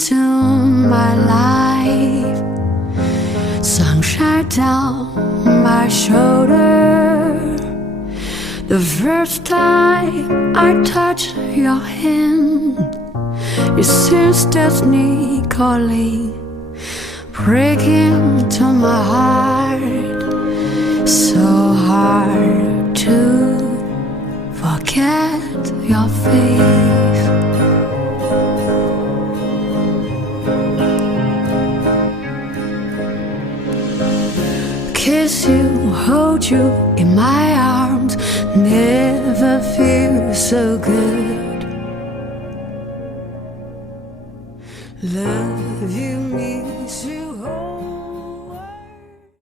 into my life. Sunshine down my shoulder. The first time I touch your hand, it seems destiny calling, breaking to my heart. So hard to forget your face. Kiss you, hold you in my arms, never feel so good. Love you, miss you.